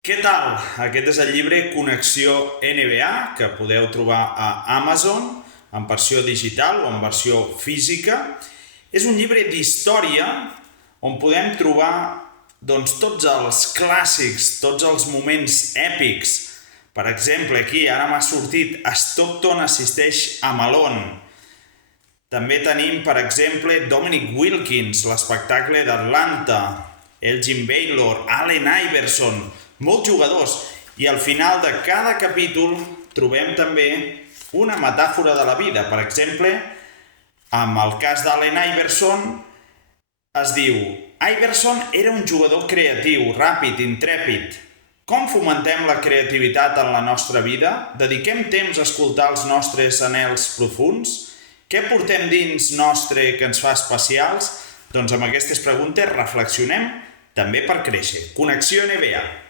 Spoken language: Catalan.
Què tal? Aquest és el llibre Connexió NBA, que podeu trobar a Amazon, en versió digital o en versió física. És un llibre d'història on podem trobar tots els clàssics, tots els moments èpics. Per exemple, aquí ara m'ha sortit Stockton assisteix a Malone. També tenim, per exemple, Dominic Wilkins, l'espectacle d'Atlanta, Elgin Baylor, Allen Iverson, molts jugadors. I al final de cada capítol trobem també una metàfora de la vida. Per exemple, amb el cas d'Allen Iverson es diu: Iverson era un jugador creatiu, ràpid, intrèpid. Com fomentem la creativitat en la nostra vida? Dediquem temps a escoltar els nostres anhels profuns? Què portem dins nostre que ens fa especials? Doncs amb aquestes preguntes reflexionem també per créixer. Connexió NBA.